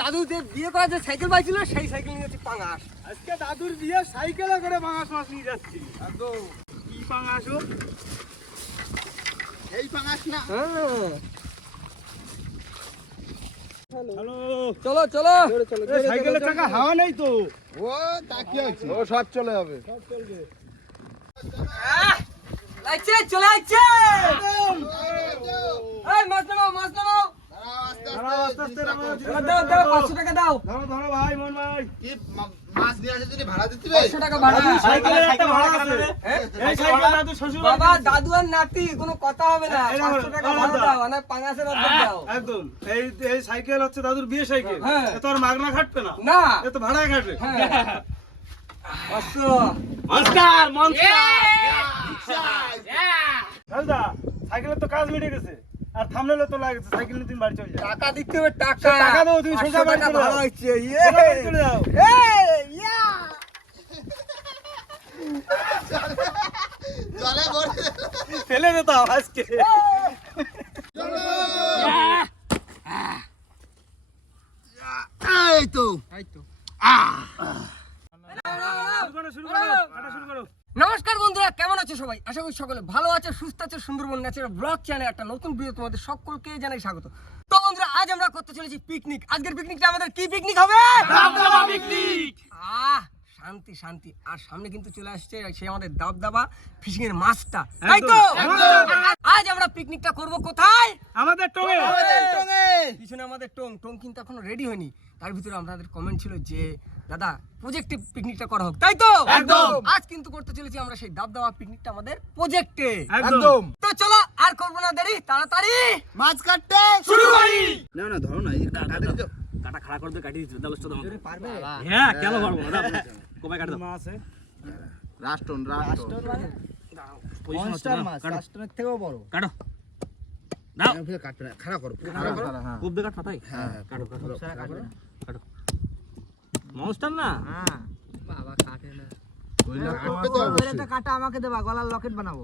দাদু যে বিয়ে করা যে সাইকেল পাইছিল সেই সাইকেল নিয়ে পাঙাস আজকে দাদুর বিয়ে সাইকেলে করে পাঙাশ মাছ নিয়ে যাচ্ছি। একদম। কি পাঙাশ ও? এই পাঙাশ না। হ্যাঁ। চলো চলো সাইকেলের চাকা হাওয়া নেই তো? ও তা কি আছে। ও সব চলে যাবে। চলে এই মাছ মাছ মন ভাড়া ভাড়া। ভাড়া হ্যাঁ? দাদু আর নাতি কোনো কথা হবে না। এই টাকা নাও, দাও। দাও না পাঙাশের অর্ধেক দাও। একদম। এই এই সাইকেল হচ্ছে দাদুর বিয়ে সাইকেল। হ্যাঁ। এ আর মাগনা খাটবে না। না। এ তো ভাড়ায় খাটবে। সাইকেলের তো কাজ মিটে গেছে। আর থামলে তো লাগেছে সাইকেল নিয়ে বাড়ি চলে যাও। টাকা দিতে হবে টাকা। টাকা দাও, তুমি সোজা বাড়ি চলে যাও। ভাড়া হচ্ছে ইয়ে। সোজা বাড়ি চলে যাও। এই, জলে ভরে। ফেলে দিতাম আজকে এই তো। কাটা শুরু করো নমস্কার বন্ধুরা কেমন আছো সবাই? আশা করি সকলে ভালো আছে সুস্থ আছে সুন্দরবন ন্যাচারাল ব্লগ চ্যানেল একটা নতুন ভিডিও তোমাদের সকলকে জানাই স্বাগত। তো বন্ধুরা আজ আমরা করতে চলেছি পিকনিক আজকের পিকনিকটা আমাদের কি পিকনিক হবে? আহ শান্তি শান্তি। আর সামনে কিন্তু চলে আসছে সেই আমাদের দাবদাবা ফিশিং এর মাছটা তাই তো? আজ আমরা পিকনিকটা করব কোথায়? আমাদের টোঙে। পিছনে আমাদের টোং। টোং কিন্তু এখনও রেডি হয়নি। তার ভিতরে আমাদের কমেন্ট ছিল যে দাদা প্রজেক্টে পিকনিকটা করা হোক। তাই তো? একদম। আজ কিন্তু করতে চলেছি আমরা সেই দাবদাবা পিকনিকটা আমাদের প্রজেক্টে একদম। তো চলো আর করব না দেরি তাড়াতাড়ি। মাছ কাটতে শুরু করি। না না ধরো না এই কাটা দিলে তো কাটা খাড়া করে কাটিয়ে দিচ্ছে দাও। তো পারবে? হ্যাঁ কেন পারব না কবে কাটে দাও। মাছ আছে। রাষ্টন রাষ্টন পজিশন হচ্ছে না কাটো। থেকেও বড়। কাটো। দাও কাটবে না খাড়া করো খুব বেকার ফাটাই হ্যাঁ কাটো কাটো কাটো কাটো। মনস্টার না? বাবা কাটে না। কাটবে তো অবশ্যই। কাটা আমাকে দেবা গলার লকেট বানাবো।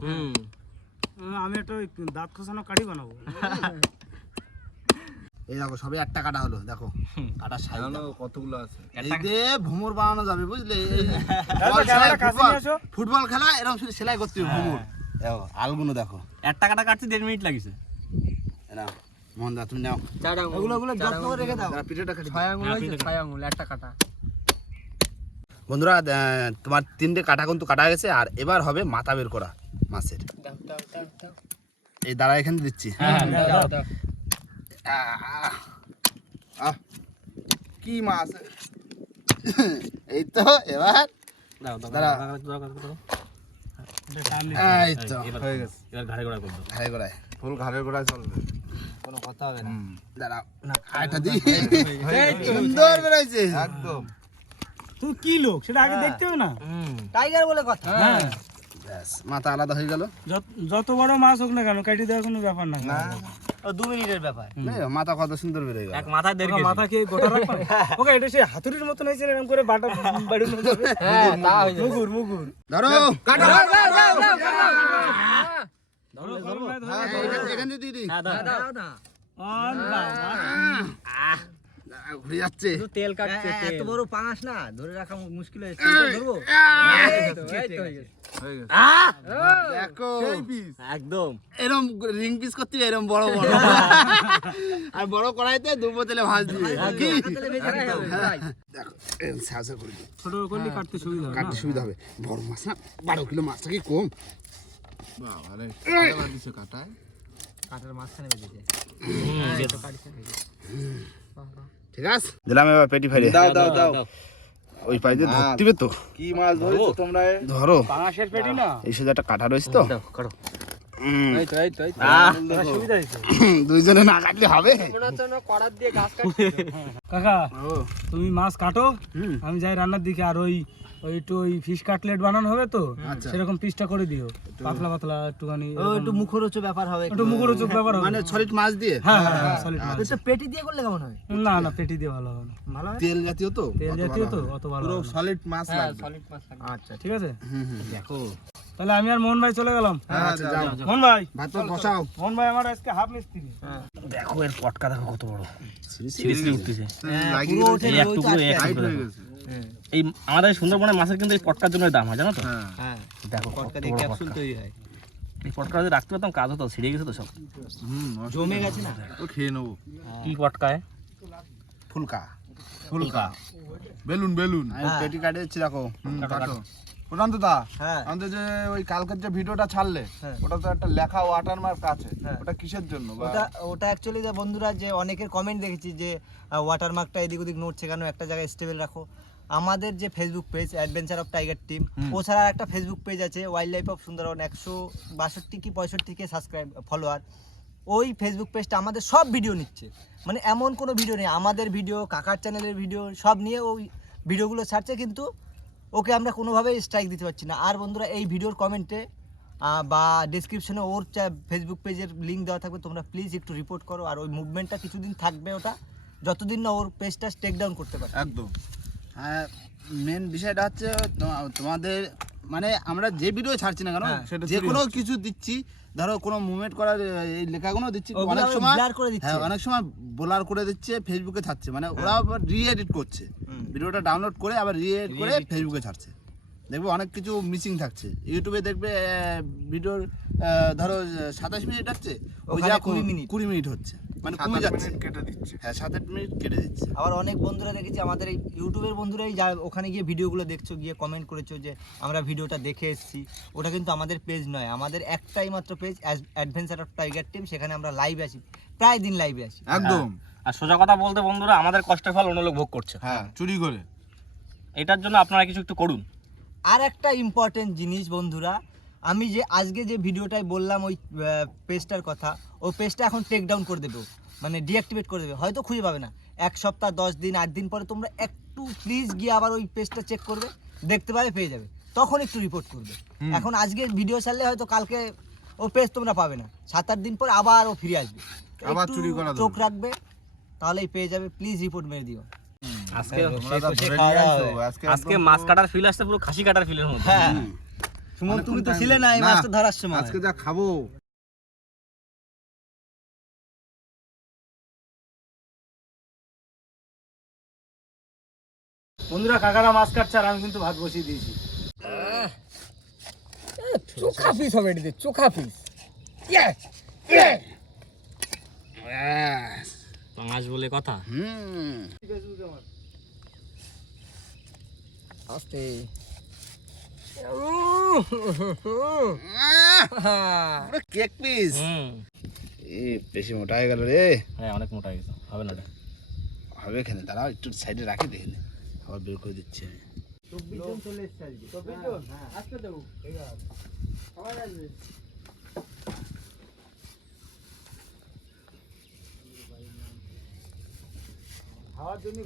আমি একটা দাঁত খসানো কাঠি বানাবো। এই দেখো সবে একটা কাটা হলো দেখো। কাটা সাইজ কতগুলো আছে? এই ভুমুর বানানো যাবে বুঝলে? ফুটবল-। ফুটবল খেলা এরকম শুধু সেলাই করতে হবে ভুমুর। দেখো আলগুলো দেখো। একটা কাটা কাটতে দেড় মিনিট লাগিছে। না মোহন তুমি নাও। চার আঙুল ওগুলো ওগুলো যত্ন করে রেখে দাও। পিঠেটা কাটি ছয় আঙুল হয়েছে ছয় আঙুল একটা কাটা। বন্ধুরা তোমার তিনটে কাটা কিন্তু কাটা গেছে আর এবার হবে মাথা বের করা মাছের। দাও দাও দাও দাও। এই দাঁড়া এখানে দিচ্ছি। দাও দাও আহ, আহ, কি মাছ? এই তো এবার। দাও দাও দাঁড়া। দাও দাও দাও দাও। এই তো। হয়ে গেছে। এবার ঘাড়ে ঘোড়া করে দাও। হাই ফুল ঘাড়ের গোড়ায় চলবে। কোনো কথা হবে না। দাঁড়াও আরেকটা দি সুন্দর বেরোইছে। একদম। তুই কি লোক? সেটা আগে দেখতে হবে না? টাইগার বলে কথা। হ্যাঁ। মাথা আলাদা হয়ে গেল। যত- বড় মাছ হোক না কেন কেটে দেওয়ার কোনো ব্যাপার না। দু মিনিটের ব্যাপার। মাথা কত সুন্দর বেরোয় গেল। এক মাথায় দেড় ওকে মাথা খেয়ে গোটা রাখবা? ওকে এটা সেই হাতুড়ির মতন হয়েছে এরকম করে বাটা বাড়ি হ্যাঁ তা হয়ে মুগুর মুগুর। ধরো কাটো। এখানে ঘুরে যাচ্ছে। তেল কাটছে এত বড় পাঙাশ না ধরে রাখা মুশকিল হয়েছে। ধরবো? এই তো, এই তো হয়ে গেছে। হয়ে গেছে। দেখো একদম। এরম রিং পিস করতে এরম বড় বড়। আর বড় কড়াইতে ভাজ দিয়ে। ছোট করলে কাটতে সুবিধা হবে কাটতে সুবিধা হবে। বড় মাছ না বারো কিলো মাছটা কি কম? বাবা রে দিছে কাটায় কাঁটার মাঝখানে বেঁচেছে ঠিক আছে? দিলাম এবার পেটি ফাইরে দাও দাও দাও। ওই পাই দিয়ে তো? কি মাছ ধরেছো তোমরা ধরো। পাঙাশের পেটি না? এই সাথে একটা কাটা রয়েছে তো? দাও দুইজনে না কাটলে হবে? কাকা তুমি মাছ কাটো। হুম। আমি যাই রান্নার দিকে আর ওই ওই একটু ওই ফিশ কাটলেট বানানো হবে তো সেরকম পিসটা করে দিও। পাতলা পাতলা একটুখানি ও একটু মুখরোচক ব্যাপার হবে একটু মুখরোচক ব্যাপার হবে। মানে সলিড মাছ দিয়ে? হ্যাঁ হ্যাঁ হ্যাঁ সলিড মাছ। একটু পেটি দিয়ে করলে কেমন হবে না না পেটি দিয়ে ভালো হবে না। ভালো তেল জাতীয় তো? তেল জাতীয় তো অত ভালো পুরো। সলিড মাছ লাগবে। আচ্ছা ঠিক আছে। হুম হুম দেখো তাহলে আমি আর মোহন ভাই চলে গেলাম। আচ্ছা মোহন ভাই ভাত বসাও। মোহন ভাই আমার আজকে হাফ মিস্ত্রি। দেখো এর পটকা দেখো কত বড়। সিরিয়াসলি উঠতেছে পুরো। টাইট একটুকু হয়ে গেছে। এই আমাদের এই সুন্দরবনের মাছের কিন্তু এই পটকার জন্য দাম হয় জানো তো? হ্যাঁ। হ্যাঁ। দেখো পটকা দিয়ে ক্যাপসুল তৈরি হয়। এই পটকা যদি রাখতে পারতাম কাজ হতো ছিঁড়ে গেছে তো সব। জমে গেছে। না? ও খেয়ে নেব। কি পটকায়? ফুলকা। ফুলকা। বেলুন বেলুন। পেটি কাটে দিচ্ছি দেখো কাটো। প্রশান্ত দা হ্যাঁ। আমাদের যে ওই কালকের যে ভিডিওটা ছাড়লে হ্যাঁ। ওটা তো একটা লেখা ওয়াটারমার্ক আছে। হ্যাঁ। ওটা কিসের জন্য ওটা ওটা অ্যাকচুয়ালি যে বন্ধুরা যে অনেকের কমেন্ট দেখেছি যে ওয়াটারমার্কটা এদিক ওদিক নড়ছে কেন? একটা জায়গায় স্টেবল রাখো। আমাদের যে Facebook page adventure of tiger team ও ছাড়া একটা ফেসবুক পেজ আছে ওয়াইল্ড লাইফ অফ সুন্দরবন একশো বাষট্টি কি পঁয়ষট্টি কে সাবস্ক্রাইব ফলোয়ার ওই ফেসবুক পেজটা আমাদের সব ভিডিও নিচ্ছে। মানে এমন কোনো ভিডিও নেই আমাদের ভিডিও কাকার চ্যানেলের ভিডিও সব নিয়ে ওই ভিডিওগুলো ছাড়ছে কিন্তু ওকে আমরা কোনোভাবেই স্ট্রাইক দিতে পারছি না। আর বন্ধুরা এই ভিডিওর কমেন্টে বা ডেসক্রিপশনে ওর চা ফেসবুক পেজের লিঙ্ক দেওয়া থাকবে তোমরা প্লিজ একটু রিপোর্ট করো। আর ওই মুভমেন্টটা কিছুদিন থাকবে ওটা যতদিন না ওর পেজটা টেক ডাউন করতে পারে একদম। হ্যাঁ মেন বিষয়টা হচ্ছে তোমাদের মানে আমরা যে ভিডিও ছাড়ছি না কেন হ্যাঁ, যে কোনো কিছু দিচ্ছি ধরো কোনো মুভমেন্ট করার এই লেখাগুলো দিচ্ছি অনেক সময়। হ্যাঁ অনেক সময় বোলার করে দিচ্ছে ফেসবুকে ছাড়ছে মানে ওরা আবার রিএডিট করছে। ভিডিওটা ডাউনলোড করে আবার রিএডিট করে ফেসবুকে ছাড়ছে। দেখবে অনেক কিছু মিসিং থাকছে। ইউটিউবে দেখবে ভিডিওর ধরো সাতাশ মিনিট হচ্ছে ওই যা 20 মিনিট। কুড়ি মিনিট হচ্ছে। মানে কমে যাচ্ছে। কেটে দিচ্ছে। হ্যাঁ সাত আট মিনিট কেটে দিচ্ছে। আবার অনেক বন্ধুরা দেখেছি আমাদের এই ইউটিউবের বন্ধুরাই যা ওখানে গিয়ে ভিডিওগুলো দেখছ গিয়ে কমেন্ট করেছ যে আমরা ভিডিওটা দেখে এসেছি। ওটা কিন্তু আমাদের পেজ নয় আমাদের একটাই মাত্র page adventure of tiger team সেখানে আমরা লাইভে আসি প্রায় দিন লাইভে আসি একদম। আর সোজা কথা বলতে বন্ধুরা আমাদের কষ্টের ফল অন্য লোক ভোগ করছে। হ্যাঁ চুরি করে। এটার জন্য আপনারা কিছু একটু করুন। আর একটা ইম্পর্টেন্ট জিনিস বন্ধুরা আমি যে আজকে যে ভিডিওটায় বললাম ওই পেজটার কথা ও পেজটা এখন টেক ডাউন করে দেবে মানে ডিঅ্যাক্টিভেট করে দেবে। হয়তো খুঁজে পাবে না। এক সপ্তাহ দশ দিন আট দিন পরে তোমরা একটু প্লিজ গিয়ে আবার ওই পেজটা চেক করবে। দেখতে পাবে পেয়ে যাবে। তখন একটু রিপোর্ট করবে। এখন আজকে ভিডিও ছাড়লে হয়তো কালকে ও পেজ তোমরা পাবে না। সাত আট দিন পর আবার ও ফিরে আসবে। আবার চুরি করা চোখ রাখবে তাহলেই পেয়ে যাবে। প্লিজ রিপোর্ট মেরে দিও। আজকে আজকে মাছ কাটার ফিল আসছে পুরো খাসি কাটার ফিলের মধ্যে। হ্যাঁ। সুমন তুমি তো ছিলে না এই মাছটা ধরার সময়। আজকে যা খাব। বন্ধুরা কাকারা মাছ কাটছে আর আমি কিন্তু ভাত বসিয়ে দিয়েছি। চোখা পিস হবে এটিতে চোখা পিস মাছ বলে কথা। হুম। আস্তে। Cake piece. এ বেশি মোটা হয়ে গেল রে। হ্যাঁ অনেক মোটা হয়ে গেছে। হবে না হবে এখানে দাঁড়াও একটু সাইডে রাখি দেখে নে। আবার বের করে দিচ্ছি আমি চলে এসছে আজকে চব্বিশ জন আজকে দেবো সবাই আসবে খাওয়ার জন্য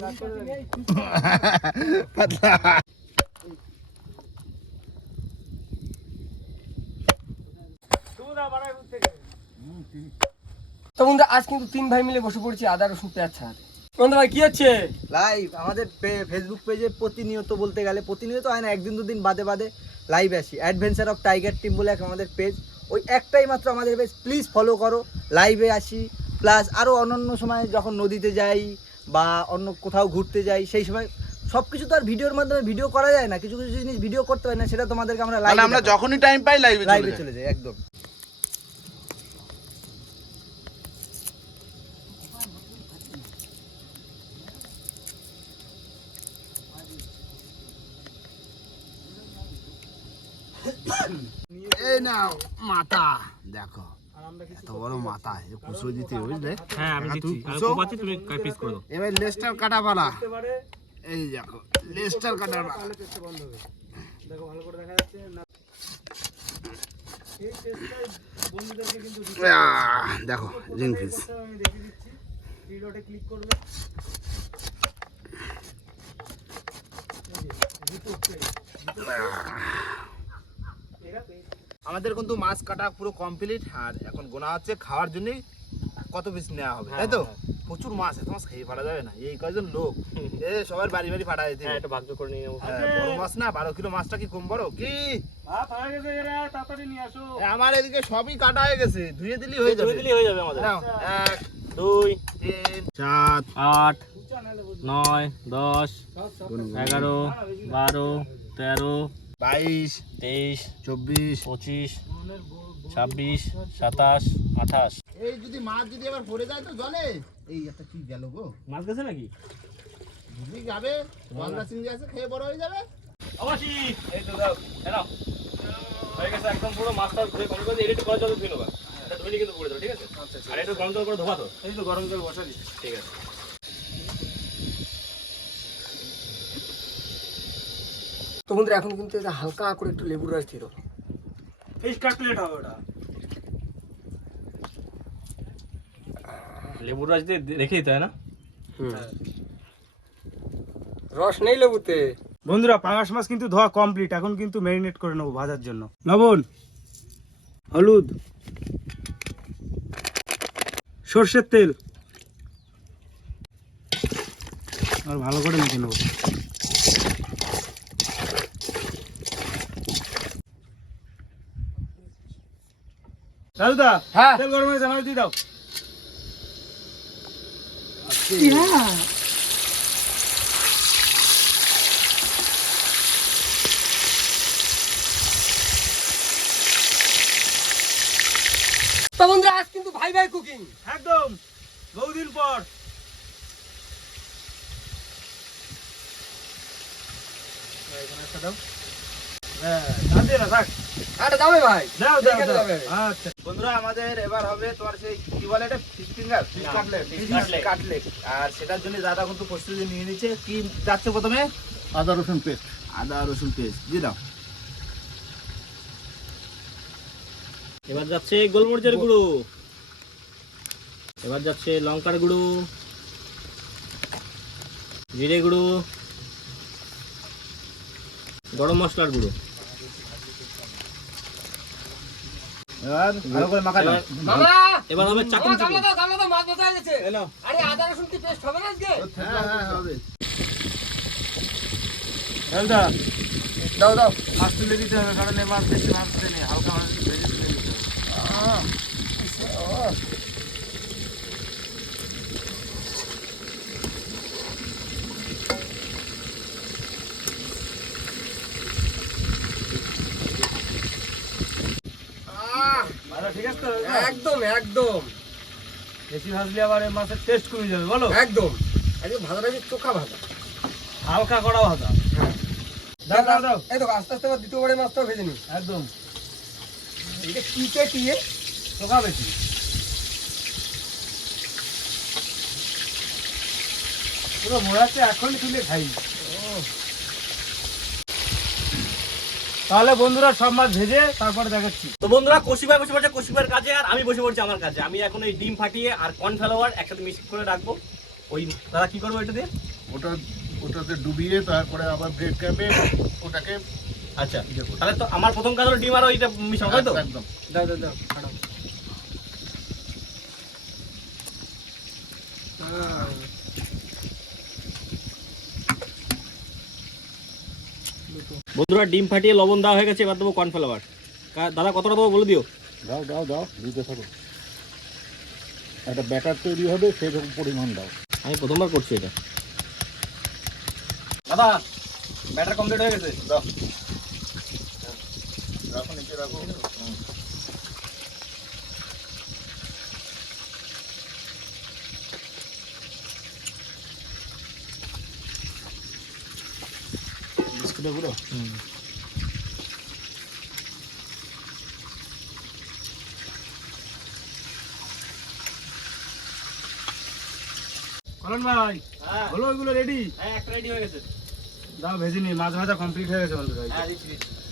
গাছ বন্ধুরা আজ কিন্তু তিন ভাই মিলে বসে পড়েছি আদা রসুন পেঁয়াজ ছাড়াতে। বন্ধু ভাই কি হচ্ছে? লাইভ আমাদের ফেসবুক পেজে প্রতিনিয়ত বলতে গেলে প্রতিনিয়ত হয় না একদিন দুদিন বাদে বাদে লাইভ আসি। অ্যাডভেঞ্চার অফ টাইগার টিম বলে এক আমাদের পেজ ওই একটাই মাত্র আমাদের পেজ প্লিজ ফলো করো। লাইভে আসি। প্লাস আরও অন্যান্য সময় যখন নদীতে যাই বা অন্য কোথাও ঘুরতে যাই সেই সময় সব কিছু তো আর ভিডিওর মাধ্যমে ভিডিও করা যায় না। কিছু কিছু জিনিস ভিডিও করতে পারি না সেটা তোমাদেরকে আমরা লাইভে আমরা যখনই টাইম পাই লাইভে লাইভে চলে যাই একদম। এই নাও। মাথা দেখো। এত বড় মাথা এ কুসো দিতে বুঝলে? হ্যাঁ আমি দিচ্ছি। কুসো? কোপাচ্ছি তুমি পিস করে দাও। এবার লেস্টার কাটা পালা এই দেখো লেস্টার কাটা পালা ভালো করে যাচ্ছে না রিং ফিস ক্লিক করবে। আমাদের কিন্তু মাছ কাটা পুরো কমপ্লিট আর এখন গোনা হচ্ছে খাওয়ার জন্য কত পিস নেওয়া হবে তাই তো? প্রচুর মাছ এত মাছ খেয়ে ফাটা যাবে না এই কয়জন লোক? এ সবার বাড়ি বাড়ি ফাটা যেতে হ্যাঁ একটা ভাগ্য করে নিয়ে বড় মাছ না বারো কিলো মাছটা কি কম বড় কি? হয়ে আমার এদিকে সবই কাটা হয়ে গেছে ধুয়ে দিলি হয়ে যাবে। দিলেই হয়ে যাবে আমাদের। এক দুই তিন চার আট নয় দশ এগারো বারো তেরো বাইশ তেইশ চব্বিশ পঁচিশ ছাব্বিশ সাতাশ আঠাশ। এই যদি মাছ যদি আবার পড়ে যায় তো জলে? এই একটা কি গেল গো? মাছ গেছে নাকি? যদি যাবে গলদা চিংড়ি আছে খেয়ে বড় হয়ে যাবে। অবশ্যই। এই তো দাও হয়ে গেছে একদম পুরো মাছটা ধুয়ে কমপ্লিট করে এডিট করা জল ধুয়ে নেবা। এটা ধুইলে কিন্তু পড়ে যাবে ঠিক আছে? আর একটু গরম জল করে ধোবা তো। এই তো গরম জল বসা দিচ্ছি ঠিক আছে। বন্ধুরা এখন কিন্তু এটা হালকা করে একটু লেবুর রস দিয়ে দেবো। ফিশ কাটলেট হবে ওটা। লেবুর রস দিয়ে রেখে দিতে হয় না? রস নেই লেবুতে। বন্ধুরা পাঙাশ মাছ কিন্তু ধোয়া কমপ্লিট এখন কিন্তু ম্যারিনেট করে নেব ভাজার জন্য। লবণ হলুদ সর্ষের তেল। আর ভালো করে মেখে নেব। দাদুদা হ্যাঁ। তেল গরম হয়েছে আমার দিয়ে দাও। তো বন্ধুরা আজ কিন্তু ভাই ভাই কুকিং একদম বহুদিন পর। হ্যাঁ আর দিয়ে না, থাক। আরে যাবে ভাই। দাও দাও দাও আচ্ছা। বন্ধুরা আমাদের এবার হবে তোমার সেই কি বলে এটা? Fish finger fish cutlet cutlet. Cutlet আর সেটার জন্য দাদা কিন্তু প্রস্তুতি নিয়ে নিচ্ছে। কি যাচ্ছে প্রথমে? আদা রসুন পেস্ট আদা রসুন পেস্ট দিয়ে দাও। এবার যাচ্ছে গোলমরিচের গুঁড়ো। এবার যাচ্ছে লঙ্কার গুঁড়ো। জিরে গুঁড়ো। গরম মশলার গুঁড়ো। এবার দাও হবে দাও মাছ ভাজা গেছে আরে আদা রসুন কি পেস্ট হবে না আজকে? হ্যাঁ হ্যাঁ হবে। দাও। দাও মাছ তুলে দিতে হবে কারণ মাছ বেশি মাছ ভেজে তুলে দিতে হবে ভালো ঠিক আছে তো দাদা? একদম। বেশি ভাজলে আবার এই মাছের টেস্ট কমে যাবে বলো? একদম। আজকে ভাজাটা যে চোখা ভাজা। হালকা করা ভাজা। হ্যাঁ। দাও দাও দাও এই তো আস্তে আস্তে আবার মাছটাও ভেজে নি একদম। এটা টিকে টিয়ে চোখা বেশি পুরো এখন তুলে খাই। তাহলে বন্ধুরা সব মাছ ভেজে তারপরে দেখাচ্ছি। তো বন্ধুরা কষিবার বসে পড়ছে কষিবার কাজে আর আমি বসে পড়ছি আমার কাজে আমি এখন এই ডিম ফাটিয়ে আর কর্নফ্লাওয়ার একসাথে মিক্স করে রাখব। ওই দাদা কি করব এটা দিয়ে? ওটা ওটাতে ডুবিয়ে তারপরে আবার ব্রেড ক্যাপে ওটাকে আচ্ছা তাহলে তো আমার প্রথম কাজ হলো ডিম আর ওইটা মিশানো তাই তো? একদম। দাও দাও দাও ফাটাও। বন্ধুরা ডিম ফাটিয়ে লবণ দেওয়া হয়ে গেছে এবার দেবো কর্নফ্লাওয়ার দাদা কতটা দেবো বলে দিও? দাও দাও দাও দিতে থাকো। একটা ব্যাটার তৈরি হবে সেরকম পরিমাণ দাও। আমি প্রথমবার করছি এটা। দাদা ব্যাটার কমপ্লিট হয়ে গেছে। দাও। রাখো নিচে রাখো। বিস্কুটের গুঁড়ো কলন ভাই হ্যাঁ হলো ওইগুলো রেডি হ্যাঁ একটা রেডি হয়ে গেছে দাও ভেজে নি মাছ ভাজা কমপ্লিট হয়ে গেছে বন্ধুরা হ্যাঁ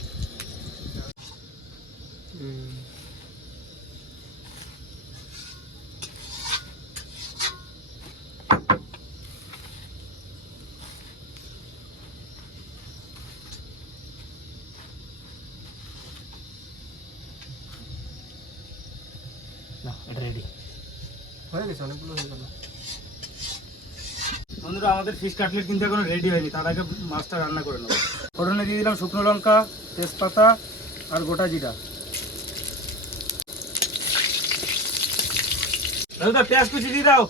গেছে, অনেকগুলো হয়ে গেল। বন্ধুরা, আমাদের ফিশ কাটলেট কিন্তু এখনও রেডি হয়নি, তার আগে মাছটা রান্না করে দিয়ে দিলাম শুকনো লঙ্কা, তেজপাতা আর গোটা জিরা। দাদা পেঁয়াজ কুচি দিয়ে দাও।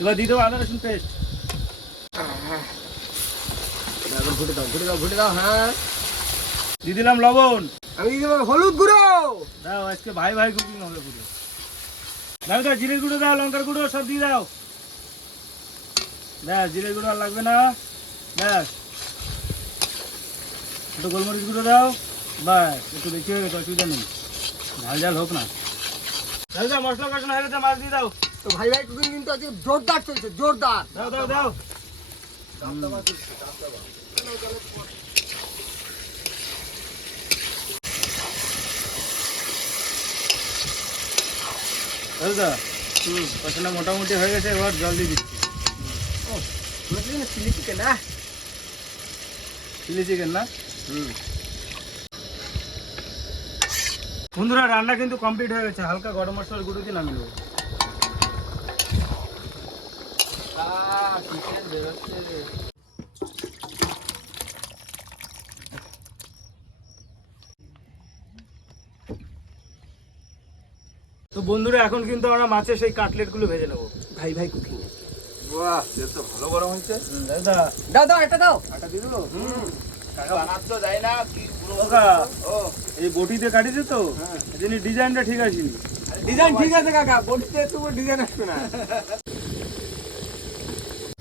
এবার দিয়ে দেবো আদা রসুন পেস্ট ঘুটে দাও ঘুটে দাও ঘুটে দাও হ্যাঁ দিয়ে দিলাম লবণ। আমি দিয়ে হলুদ গুঁড়ো। দাও আজকে ভাই ভাই কুকিং হবে পুরো। দাও দাও জিরের গুঁড়ো দাও লঙ্কার গুঁড়ো সব দিয়ে দাও। ব্যাস জিরের গুঁড়ো আর লাগবে না। ব্যাস। একটু গোলমরিচ গুঁড়ো দাও। ব্যাস একটু বেশি হয়ে গেছে অসুবিধা নেই। ঝাল ঝাল হোক না। দাও দাও মশলা কষানো হয়ে গেছে মাছ দিয়ে দাও। তো ভাই ভাই কুকিং কিন্তু আজকে জোরদার চলছে জোরদার। দাও দাও দাও। দাদা হুম কষানো মোটামুটি হয়ে গেছে এবার জল দিয়ে দিচ্ছি। না চিলি চিকেন না চিলি চিকেন না? বন্ধুরা রান্না কিন্তু কমপ্লিট হয়ে গেছে। হালকা গরম মশলার গুঁড়ো দিয়ে নামিয়ে নেব তো বন্ধুরা এখন কিন্তু আমরা মাছের সেই কাটলেটগুলো ভেজে নেব। ভাই ভাই কুকিং বাহ তেল তো ভালো গরম হয়েছে। দাদা দাও দাও। এটা দাও আটা দিয়ে দিলো? বানাচ্ছ না কি পুরো কাকা ও। এই বটিতে কাটিছে তো? ডিজাইনটা ঠিক আছে ডিজাইন ঠিক আছে কাকা। বডিতে একটু ডিজাইন আসবে না।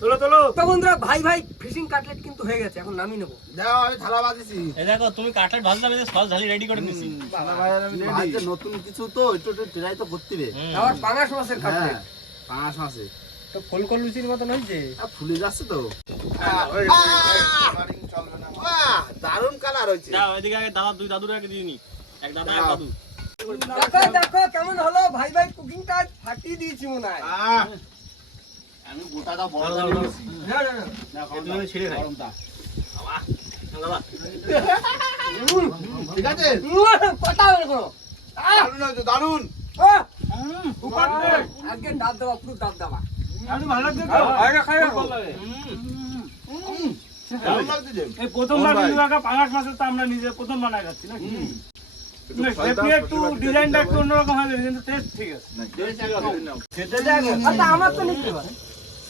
তোলো তোলো। তো বন্ধুরা ভাই ভাই ফিশিং কাটলেট কিন্তু হয়ে গেছে এখন নামিয়ে নেব। দাও আমি থালা বাজিছি এই দেখো তুমি কাটলেট ভাজতে ভাজতে সস ঝালি রেডি করে নিছি থালা বাজার আমি ready। নতুন কিছু তো একটু একটু ট্রাই তো করতে হবে। আবার পাঙাশ মাছের হ্যাঁ কাটলেট। পাঁচ মাসে তো ফুলকল লুচির মতন হয়েছে। ফুলে যাচ্ছে তো। দারুণ কালার হয়েছে। দাও এদিকে আগে দাদা দুই দাদুর আগে দিয়ে নি। এক দাদা এক দাদু। দেখো দেখো কেমন হলো? ভাই ভাই কুকিংটা ফাটিয়ে দিয়েছি মনে হয়। আমি গোটাটা দাও, করে দাও। না, না, না। তুমি ছিঁড়ে খাই। গরমটা। দাদা ঠিক আছে? কথা হবে না দারুণ আজকে ডাব দেওয়া পুরো ডাব দেওয়া প্রথমবার কিন্তু কাকা পাঙাশ মাছের তো আমরা নিজে প্রথম বানায় খাচ্ছি নাকি? ডিজাইনটা একটু অন্যরকম হবে কিন্তু টেস্ট ঠিক আছে। আচ্ছা আমার তো নিতে পারে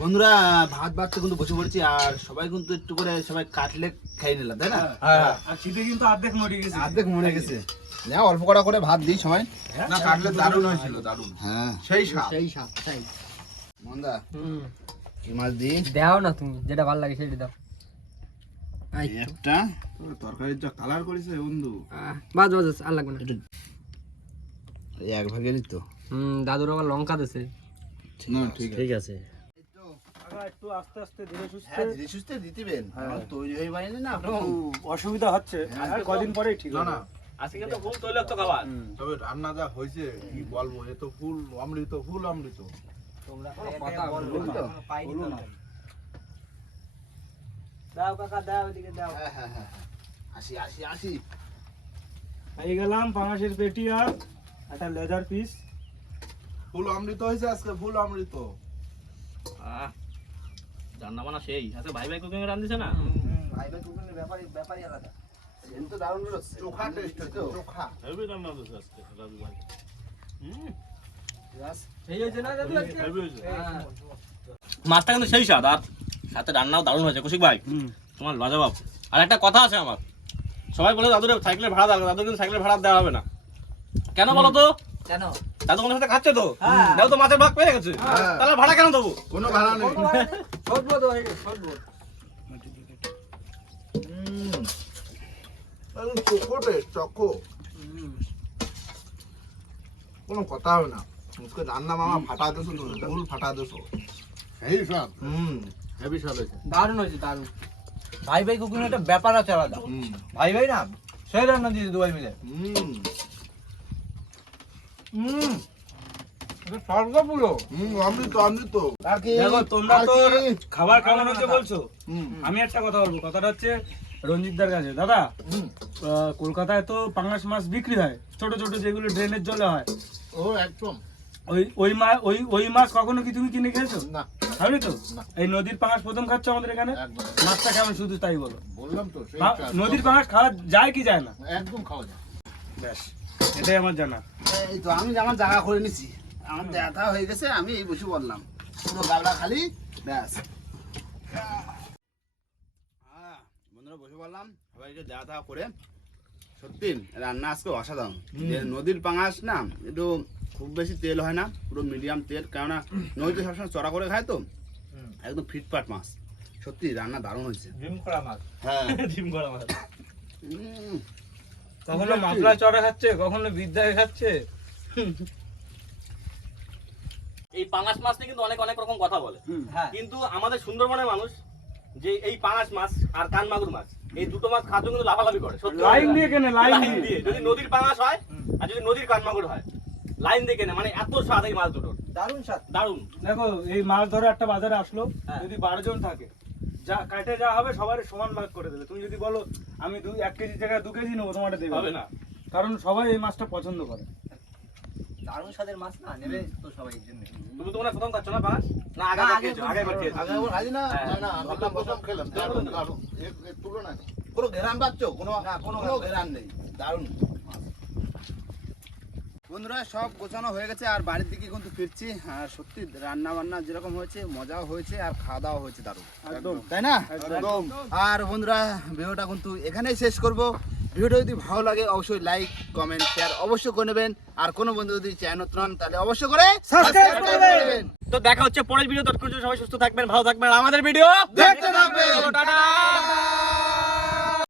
বন্ধুরা ভাত ভাত কিন্তু বসে পড়েছি আর সবাই কিন্তু একটু করে সবাই কাটলে খাই নিলাম তাই না? আর শীতে কিন্তু অর্ধেক মরে গেছে। অর্ধেক মরে গেছে। না অল্প কটা করে ভাত দিই সবাই। না কাটলেট দারুণ হয়েছিল দারুণ। হ্যাঁ। সেই স্বাদ। সেই সাপ সেই মন্দা হুম। কি মাছ দিই? দাও না তুমি যেটা ভালো লাগে সেটা দাও। একটা। তরকারির যা কালার করেছে বন্ধু। আহ, বাজ বাজ আর লাগবে না। এই এক ভাগেরই তো। হুম দাদুর আবার লঙ্কা দিছে। না ঠিক ঠিক আছে। একটু আস্তে আস্তে ধীরে সুস্থে হ্যাঁ ধীরে সুস্থে দিতেবেন। হ্যাঁ। তৈরি হয়ে না অসুবিধা হচ্ছে। আর কদিন পরেই ঠিক আজকে তৈলাক্ত খাবার। তবে রান্না যা হয়েছে কি বলব এ তো ফুল অমৃত ফুল অমৃত। কথা বলো। না। দাও কাকা দাও এদিকে দাও। হ্যাঁ হ্যাঁ হ্যাঁ আসি আসি আসি। এই গেলাম পাঙাশের পেটি আর একটা লেদার পিস। ফুল অমৃত হয়েছে আজকে ফুল অমৃত। রান্না বান্না সেই। আজকে ভাই ভাই কুকিং রান্ধিছে না? ভাই ভাই ব্যাপারই ব্যাপারই আলাদা। দারুণ চোখা টেস্ট চোখা। হেভি রান্না হচ্ছে আজকে হ্যাঁ। মাছটা কিন্তু সেই স্বাদ আর সাথে রান্নাও দারুণ হয়েছে। কৌশিক ভাই তোমার লাজবাব আর একটা কথা আছে আমার। সবাই বলে দাদুরে সাইকেলের ভাড়া দাও দাদুর কিন্তু সাইকেলের ভাড়া দেওয়া হবে না। কেন বলো তো? কেন? দাদু কোনো সাথে খাচ্ছে তো? হ্যাঁ। দাদু তো মাছের ভাগ পেয়ে গেছে। তাহলে ভাড়া কেন দেবো? কোনো ভাড়া নেই। সদবোধ হয়ে গেছে চকো কোনো কথা হবে না। আজকে রান্না মামা ফাটা দেছো ভুল ফাটা দেছো সেই স্বাদ। হুম। হেভি স্বাদ হয়েছে। দারুণ হয়েছে দারুণ। ভাই ভাই কুকিং একটা ব্যাপার আছে আলাদা। ভাই ভাই না সেই রান্না দিয়েছে দুবাই মিলে। হুম। হুম। স্বর্গ পুরো। হুম অমৃত অমৃত দেখো তোমরা তো খাবার কেমন হচ্ছে বলছো? আমি একটা কথা বলব। কথাটা হচ্ছে রঞ্জিতদার কাছে। দাদা আহ, কলকাতায় তো পাঙ্গাস মাছ বিক্রি হয়। ছোট ছোট যেগুলো ড্রেনের জলে হয়। ও একদম। ওই ওই মাছ ওই ওই মাছ কখনো কি তুমি কিনে খেয়েছো? না। খাবি তো? এই নদীর পাঙাশ প্রথম খাচ্ছ আমাদের এখানে? মাছটা কেমন? শুধু তাই বলো। বললাম তো। নদীর পাঙাশ খাওয়া যায় কি যায় না? একদম খাওয়া যায়। ব্যাস। এটাই আমার জানা। এই তো আমি আমার জায়গা করে নিছি। আমার দেখা হয়ে গেছে আমি এই বসে বললাম। পুরো গাবলা খালি ব্যাস। হ্যাঁ, বন্ধুরা বসে বললাম সবাইকে দেওয়া থাওয়া করে সত্যি রান্না আজকে অসাধারণ। নদীর পাঙাশ না একটু খুব বেশি তেল হয় না পুরো মিডিয়াম তেল কেননা নদীতে সবসময় চড়া করে খায় তো একদম ফিটফাট মাছ। সত্যি রান্না দারুণ হয়েছে। ডিম করা মাছ। হ্যাঁ। ডিম করা মাছ। উম, কখনো মাছলা চড়া খাচ্ছে কখনো বিদ্যায় খাচ্ছে। এই পাঙাশ মাছ নিয়ে কিন্তু অনেক অনেক রকম কথা বলে। হ্যাঁ। কিন্তু আমাদের সুন্দরবনের মানুষ যে এই পাঙাশ মাছ আর কান মাগুর মাছ এই দুটো মাছ খাদ্য কিন্তু লাফালাফি করে লাইন দিয়ে কেনে লাইন দিয়ে। যদি নদীর পাঙাশ হয় আর যদি নদীর কান মাগুর হয় লাইন দিয়ে কেনে মানে এত স্বাদ এই মাছ দুটোর। দারুণ স্বাদ। দারুণ। দেখো এই মাছ ধরে একটা বাজারে আসলো হ্যাঁ। যদি বারো জন থাকে যা কাটে যা হবে সবার সমান ভাগ করে দেবে। তুমি যদি বলো আমি দুই এক কেজি জায়গায় দু কেজি নেব তোমার দেবে। হবে না। কারণ সবাই এই মাছটা পছন্দ করে। দারুণ স্বাদের মাছ না নেবে তো সবাই এর জন্য। তুমি তোমরা প্রথম খাচ্ছ না পাঙাশ না আগে না, আগে আগে আগে আগে না হ্যাঁ। না না আমি তো প্রথম খেলাম দারুণ দারুণ। তুলনা নেই। কোনো ঘেরান পাচ্ছ? কোনো কোনো ঘেরান নেই। দারুণ। বন্ধুরা সব গোছানো হয়ে গেছে আর বাড়ির দিকে কিন্তু ফিরছি। আর সত্যি রান্না বান্না যেরকম হয়েছে মজাও হয়েছে আর খাওয়া দাওয়া হয়েছে দারুণ। একদম। তাই না? একদম। আর বন্ধুরা ভিডিওটা কিন্তু এখানেই শেষ করব। ভিডিওটা যদি ভালো লাগে অবশ্যই লাইক কমেন্ট শেয়ার অবশ্যই করে নেবেন। আর কোনো বন্ধু যদি চ্যানেল নতুন হন তাহলে অবশ্যই করে Subscribe subscribe করে করে দেবেন। দেবেন তো দেখা হচ্ছে পরের ভিডিও তৎক্ষণ সবাই সুস্থ থাকবেন ভালো থাকবেন। আমাদের ভিডিও দেখতে থাকবেন। টাটা।